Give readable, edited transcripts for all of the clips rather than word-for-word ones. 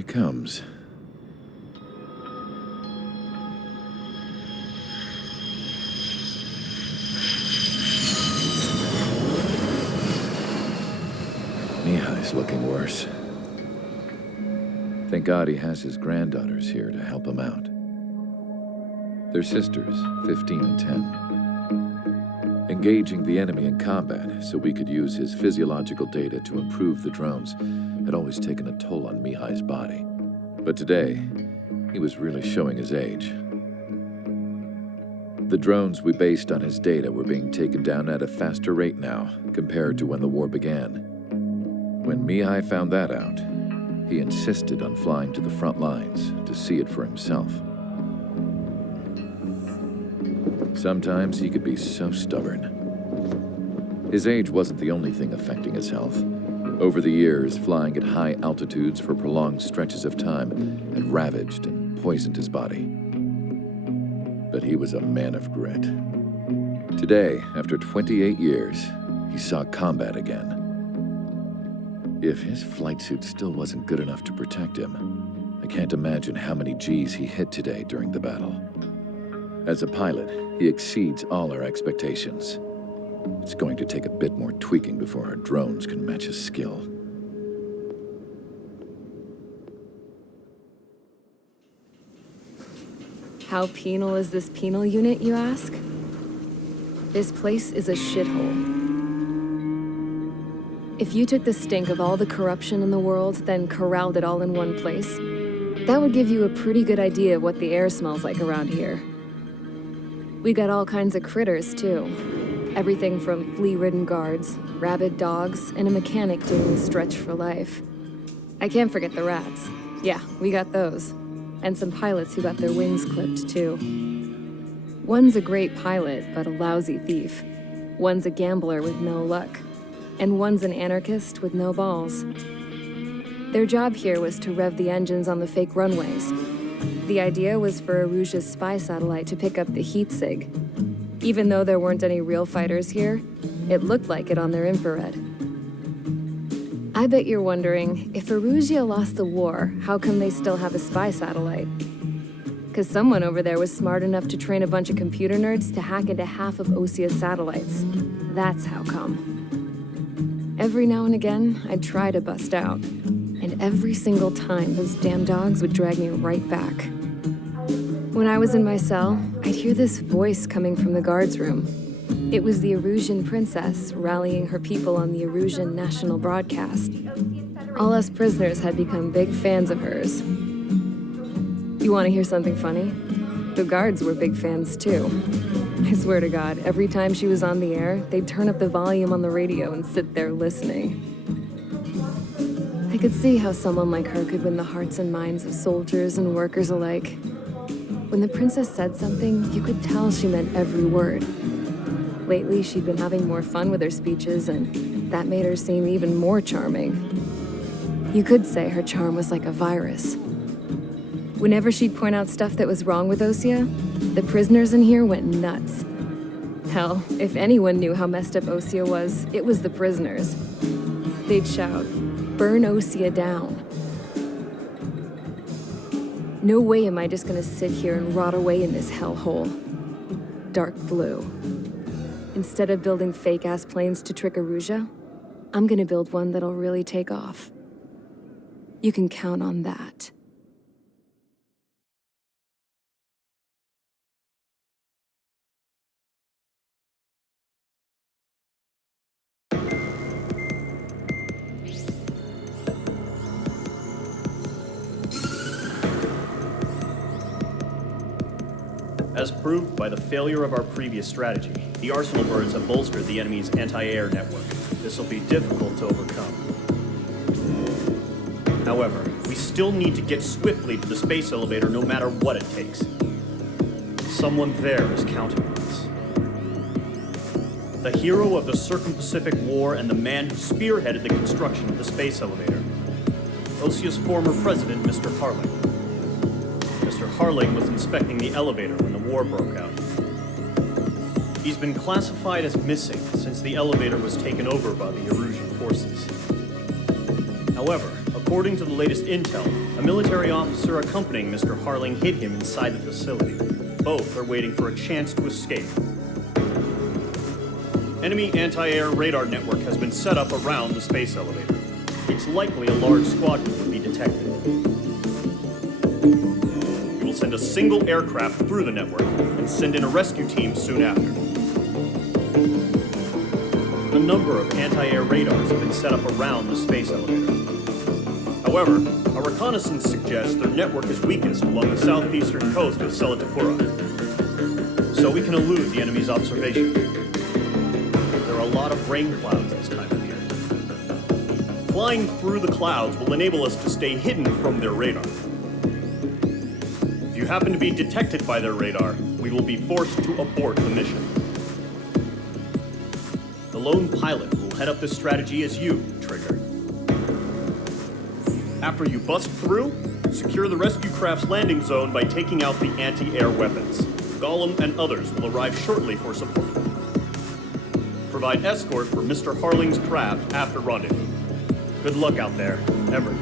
he comes. Mihai's looking worse. Thank God he has his granddaughters here to help him out. They're sisters, 15 and 10. Engaging the enemy in combat so we could use his physiological data to improve the drones had always taken a toll on Mihai's body. But today, he was really showing his age. The drones we based on his data were being taken down at a faster rate now compared to when the war began. When Mihai found that out, he insisted on flying to the front lines to see it for himself. Sometimes he could be so stubborn. His age wasn't the only thing affecting his health. Over the years, flying at high altitudes for prolonged stretches of time had ravaged and poisoned his body. But he was a man of grit. Today, after 28 years, he saw combat again. If his flight suit still wasn't good enough to protect him, I can't imagine how many Gs he hit today during the battle. As a pilot, he exceeds all our expectations. It's going to take a bit more tweaking before our drones can match his skill. How penal is this penal unit, you ask? This place is a shithole. If you took the stink of all the corruption in the world, then corralled it all in one place, that would give you a pretty good idea of what the air smells like around here. We got all kinds of critters, too. Everything from flea-ridden guards, rabid dogs, and a mechanic doing the stretch for life. I can't forget the rats. Yeah, we got those. And some pilots who got their wings clipped, too. One's a great pilot, but a lousy thief. One's a gambler with no luck. And one's an anarchist with no balls. Their job here was to rev the engines on the fake runways. The idea was for Aruja's spy satellite to pick up the heat sig. Even though there weren't any real fighters here, it looked like it on their infrared. I bet you're wondering, if Aruja lost the war, how come they still have a spy satellite? Because someone over there was smart enough to train a bunch of computer nerds to hack into half of Osia's satellites. That's how come. Every now and again, I'd try to bust out. And every single time, those damn dogs would drag me right back. When I was in my cell, I'd hear this voice coming from the guards room. It was the Arusian princess rallying her people on the Arusian national broadcast. All us prisoners had become big fans of hers. You want to hear something funny? The guards were big fans too. I swear to God, every time she was on the air, they'd turn up the volume on the radio and sit there listening. I could see how someone like her could win the hearts and minds of soldiers and workers alike. When the princess said something, you could tell she meant every word. Lately, she'd been having more fun with her speeches, and that made her seem even more charming. You could say her charm was like a virus. Whenever she'd point out stuff that was wrong with Osia, the prisoners in here went nuts. Hell, if anyone knew how messed up Osia was, it was the prisoners. They'd shout, "Burn Osia down." No way am I just gonna sit here and rot away in this hellhole. Dark blue. Instead of building fake-ass planes to trick Aruja, I'm gonna build one that'll really take off. You can count on that. As proved by the failure of our previous strategy, the Arsenal birds have bolstered the enemy's anti-air network. This will be difficult to overcome. However, we still need to get swiftly to the space elevator no matter what it takes. Someone there is counting on us. The hero of the Circum-Pacific War and the man who spearheaded the construction of the space elevator. Osia's former president, Mr. Harling. Mr. Harling was inspecting the elevator when the war broke out. He's been classified as missing since the elevator was taken over by the Erusian forces. However, According to the latest intel, a military officer accompanying Mr. Harling hid him inside the facility. Both are waiting for a chance to escape. Enemy anti-air radar network has been set up around the space elevator. It's likely a large squadron would be detected. We will send a single aircraft through the network and send in a rescue team soon after. A number of anti-air radars have been set up around the space elevator. However, our reconnaissance suggests their network is weakest along the southeastern coast of Selatapura, so we can elude the enemy's observation. There are a lot of rain clouds this time of year. Flying through the clouds will enable us to stay hidden from their radar. If you happen to be detected by their radar, we will be forced to abort the mission. The lone pilot will head up this strategy as you, Trigger. After you bust through, secure the rescue craft's landing zone by taking out the anti-air weapons. Gollum and others will arrive shortly for support. Provide escort for Mr. Harling's craft after rendezvous. Good luck out there, Everett.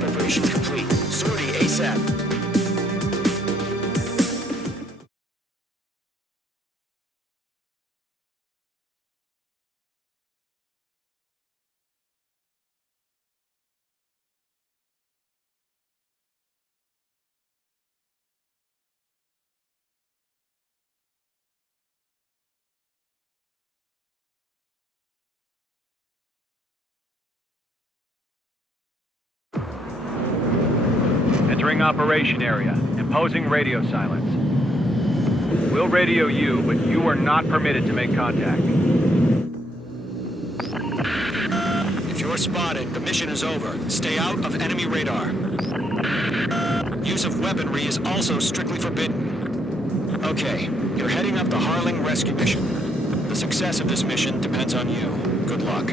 Preparations complete. Sortie ASAP. Entering operation area. Imposing radio silence. We'll radio you, but you are not permitted to make contact. If you're spotted, the mission is over. Stay out of enemy radar. Use of weaponry is also strictly forbidden. Okay, you're heading up the Harling rescue mission. The success of this mission depends on you. Good luck.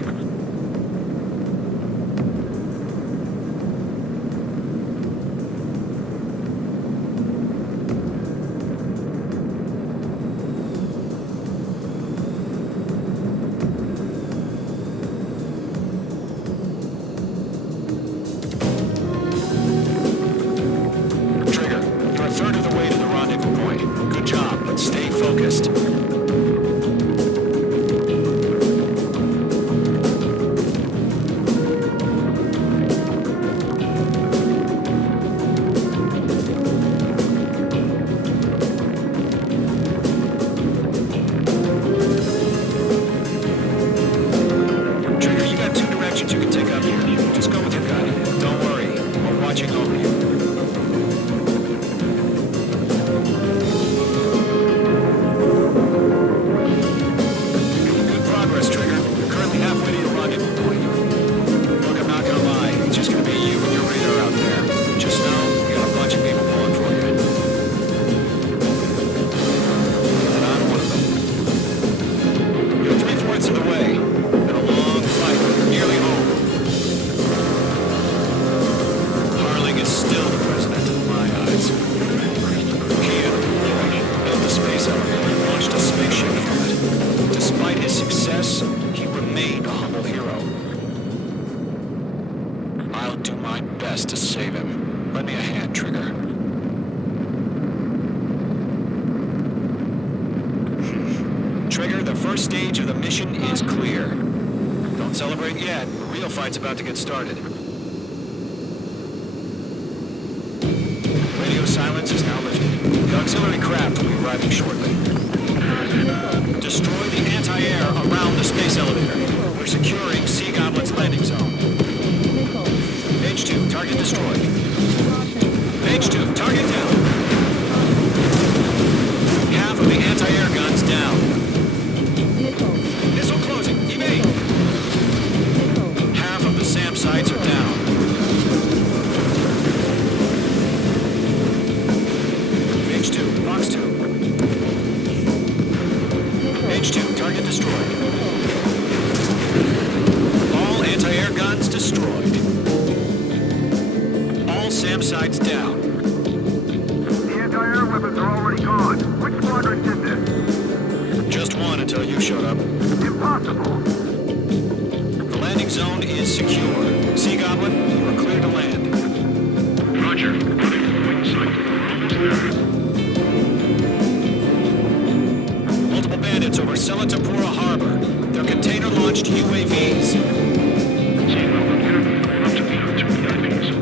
About to get started. Radio silence is now lifted. The auxiliary craft will be arriving shortly. Destroy the anti-air around the space elevator. We're securing Sea Goblet's landing zone. Page 2, target destroyed. Page 2, target down. Half of the anti-air guns down. All SAM sites down. The anti-air weapons are already gone. Which squadron did this? Just one until you showed up. Impossible. The landing zone is secure. Sea Goblin, you are clear to land. Roger. Running for wing sight. We're almost there. Multiple bandits over Selatapura Harbor. They're container-launched UAVs. Up to the I think so.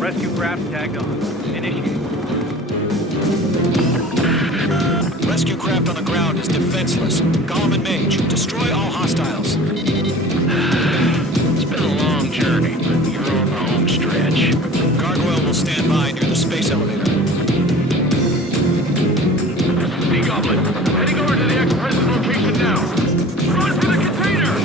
Rescue craft tagged on. Initiate. Rescue craft on the ground is defenseless. Gollum and Mage, destroy all hostiles. It's been a long journey, but you're on the home stretch. Gargoyle will stand by near the space elevator. Sea Goblin, heading over to the ex-president's location now. Run for the container!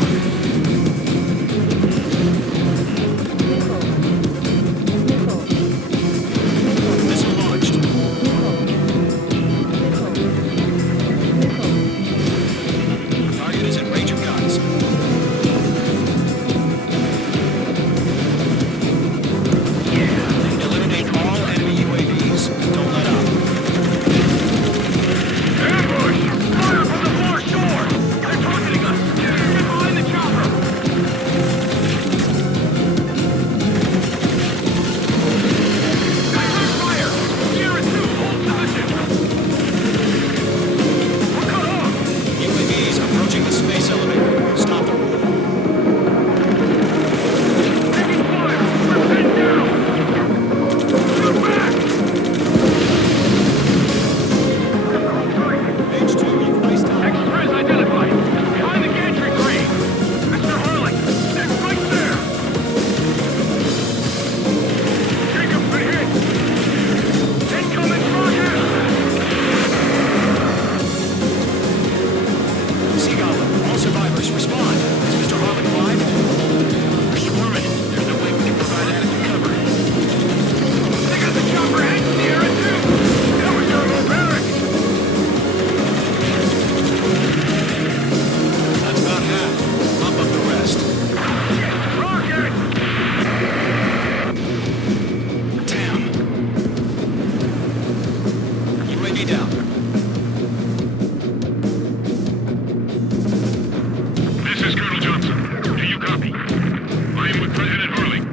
Missile launched. Target is in range of guns. Eliminate all enemy UAVs. Don't let up. Ambush! Fire from the far shore! They're targeting us! Get behind the chopper! Direct fire! Sierra 2, hold position! We're cut off! UAVs approaching the space elevator. Stop them. Taking fire! We're pinned down! Shoot back! Page 2, you've placed on. Express identified! Behind the gantry crane! Mr. Harling, stay right there! Jacob's been hit! Incoming target! Sea Goblin, all survivors, respond. Is Mr. Harlan alive? We're swarming. There's no way we can provide adequate cover. They got the chopper heading Sierra 2! Now we're going to barrack! That's about half. Pump up the rest. Rocket! Damn. UAV down. This is Colonel Johnson. Do you copy? I am with President Harling.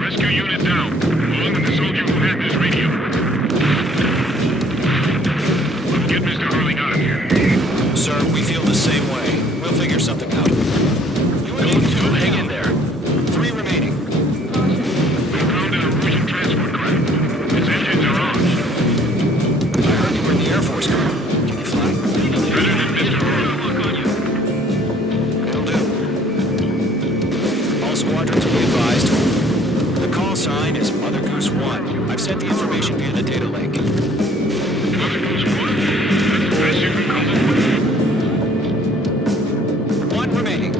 Rescue unit down, along with the soldier who had this radio. Let's get Mr. Harling out of here. Sir, we feel the same way. We'll figure something out. Going to hang in there. 3 remaining. We found an Erusian transport craft. Its engines are on. I heard you were in the Air Force, Colonel. Can you fly? Better than Mr. Harling. Look on you. It'll do. All squadrons will be advised. The call sign is Mother Goose 1. I've sent the information via the data link. Mother Goose 1. That's the best you can come up with. 1 remaining.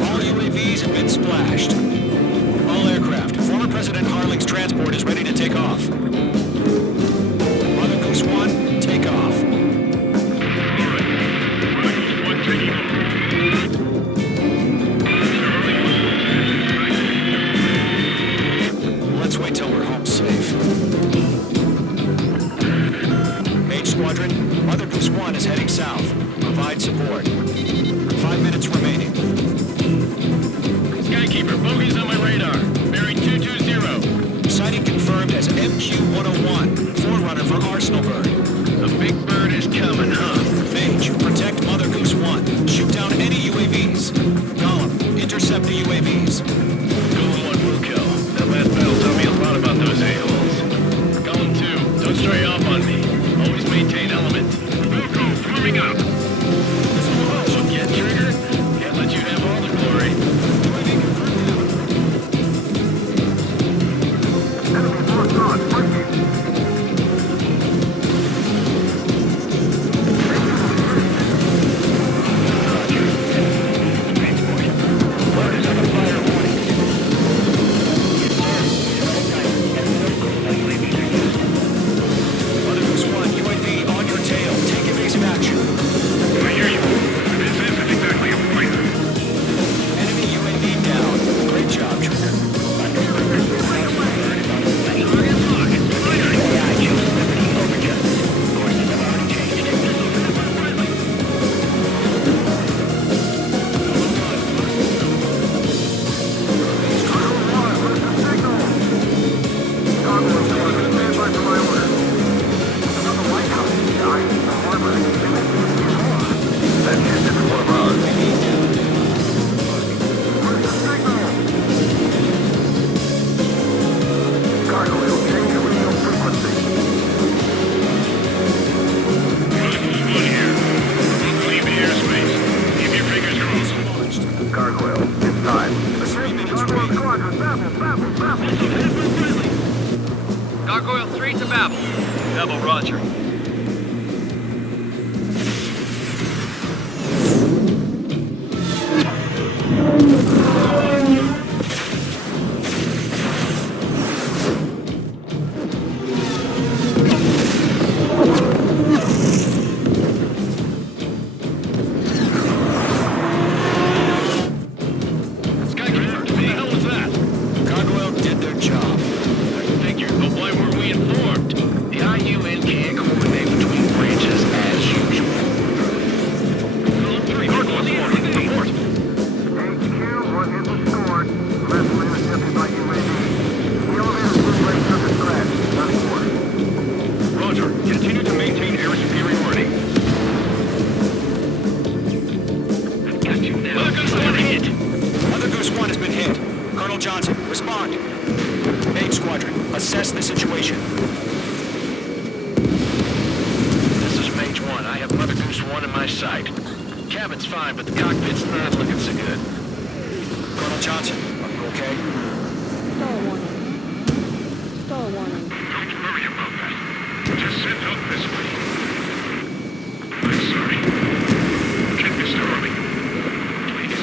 All UAVs have been splashed. All aircraft. Former President Harling's transport is ready to take off. Mother Goose 1, take off. All right. Mother Goose 1 taking over. Mr. Harling, Let's wait till we're home safe. Mage Squadron, Mother Goose 1 is heading south. Provide support. 5 minutes remaining. Skykeeper, bogeys on my radar. Bearing 220. Sighting confirmed as MQ-101, forerunner for Arsenal Bird. The big bird is coming, huh? Mage, protect Mother Goose 1. Shoot down any UAVs. Gollum, intercept the UAVs. Golem 1 will kill. That last battle taught me a lot about those a-holes. Golem 2, don't stray off on me. Always maintain element. Wilco, forming up. Look yet, Trigger. Can't let you have all the glory. Enemy force on, working. Roger. Gargoyle, it's time. A 3 minutes remaining. Gargoyle 3 to Babel. Babel, roger. Skykeeper, what the hell was that? Gargoyle did their job. Figure, but why weren't we informed? The IUN can't coordinate between branches as usual. Column 3, Gargoyle 4, report. HQ, one hit was scored. Last man attempted by UAV. The elevator footplate surface crash. Nothing more. Roger, continue to maintain air superiority. I've got you now. Mother Goose 1 hit! Mother Goose 1 has been hit. Colonel Johnson, respond. Main Squadron, assess the situation. This is Mage 1. I have Mother Goose 1 in my sight. Cabin's fine, but the cockpit's not looking so good. Colonel Johnson, are you okay? Stall warning. Stall warning. Don't worry about that. Just send help this way. I'm sorry. Get Mr. Harley. Please.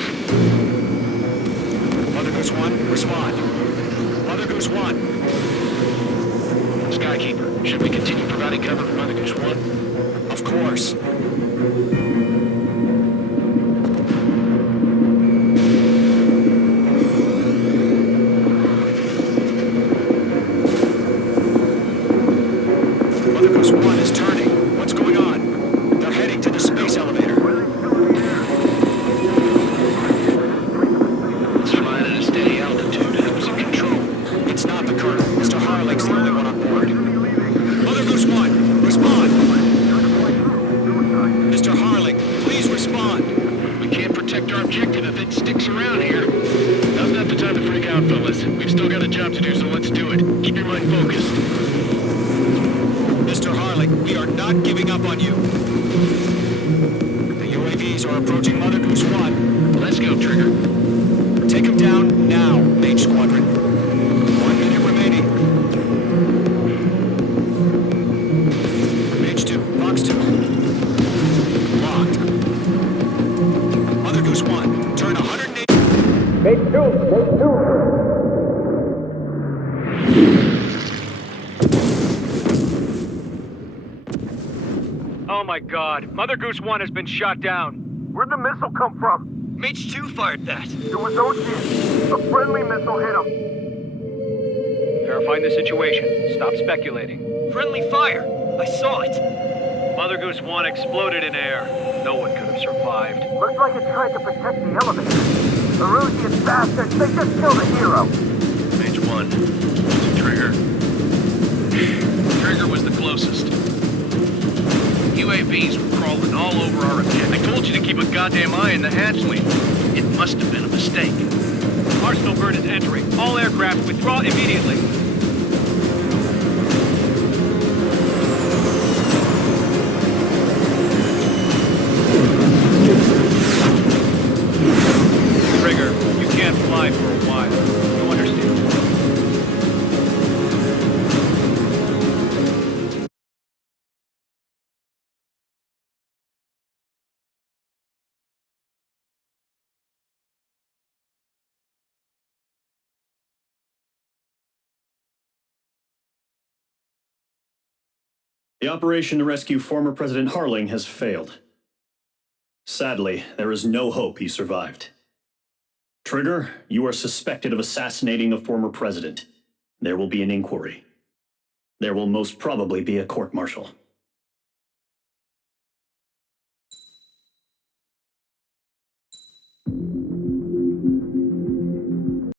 Mother Goose 1, respond. Mother Goose 1. Skykeeper, should we continue providing cover for Mother Goose 1? Of course. Mother Goose 1 is turning. What's going on? They're heading to the space elevator. It's flying at a steady altitude. Helps in control. It's not the Colonel. Mr. Harling's the only one on board. Mother Goose 1, respond. Mr. Harling, please respond. We can't protect our objective if it sticks around here. Now's not the time to freak out, fellas. We've still got a job to do, so let's do it. Keep your mind focused. Mr. Harling, we are not giving up on you. The UAVs are approaching Mother Goose 1. Let's go, Trigger. Take him down now, Mage Squadron. 1 minute remaining. Mage 2, Fox 2. Locked. Mother Goose 1, turn 180. Oh my god, Mother Goose 1 has been shot down. Where'd the missile come from? Mage 2 fired that. It was Ocean. A friendly missile hit him. Verifying the situation. Stop speculating. Friendly fire. I saw it. Mother Goose 1 exploded in air. No one could have survived. Looks like it tried to protect the elevator. The Rusian bastards, they just killed a hero. Mage 1. Trigger. Trigger was the closest. UAVs were crawling all over our objective. I told you to keep a goddamn eye in the hatchling. It must have been a mistake. Arsenal bird is entering. All aircraft withdraw immediately. Trigger, you can't fly for a while. You understand? The operation to rescue former President Harling has failed. Sadly, there is no hope he survived. Trigger, you are suspected of assassinating the former president. There will be an inquiry. There will most probably be a court-martial.